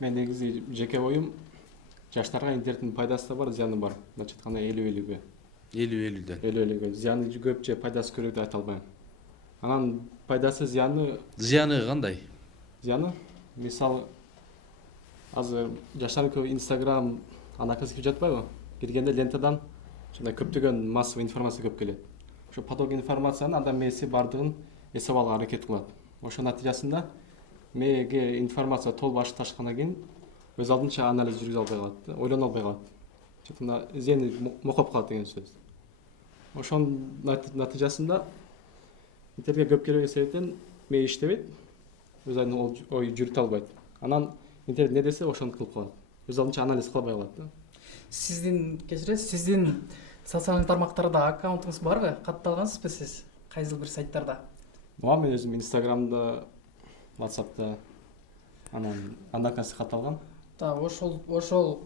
Мен негизи жеке оюм жаштарга интернеттин пайдасы да бар, зыяны бар. Мындайча айтканда 50-50ге. 50-50ден. 50-50ге. Зыяны көп же пайдасы көбүрөөк деп айта албайм. Анан пайдасы, Зыяны кандай? зыяны мисалы азыр жаштар көп Instagram анакысы кирип жатпайбы? Киргенде лентадан ушундай көптөгөн массовый информация көп келет. Ошо поток информациянын адам мээси бардыгын эсеп алууга аракет кылат. Ошо натыйжасында мээге информация толук ашып ташкандан кийин өз алдынча анализ жүргүзө албай калат, ойлоно албай калат. Чынында зени мокоп калат деген сөз. Ошонун натыйжасында интернетке көп келбеген себептен мээ иштебейт, өз ой жүрүтө албайт. Анан интернет не десе ошону кылып калат. Өз алдынча анализ кыла албай калат да. Сиздин социалдык тармактарда аккаунтуңуз барбы? Катталгансызбы сиз? Кайсыл бир сайттарда? Ооба, мен өзүм Инстаграмда, WhatsApp'та, анан Одноклассникте катталган. Ошол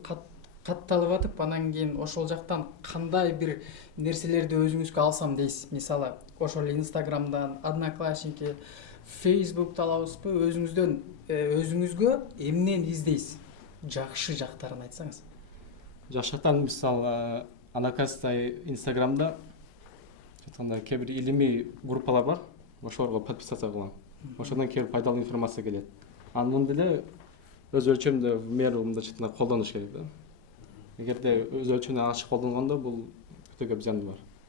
катталып атып, анан кийин ошол жактан кандай бир нерселерди өзүңүзгө алсам дейсиз? Мисалы, ошол Инстаграмдан, Одноклассники, Фейсбукту алабызбы? Өзүңүзгө эмнени издейсиз? Жакшы жактарын айтсаңыз. Жакшы жактарын мисалы Одноклассникте, Инстаграмда айтканда кээ бир илимий группалар бар. Ошолорго подписаться кылам. Ошондон кээ бир пайдалуу информация келет. Анын деле өз өлчөмүндө в меру мындайча айтканда колдонуш керек да. Эгерде өз өлчөмүнөн ашык колдонгондо бул өтө көп зыяны бар.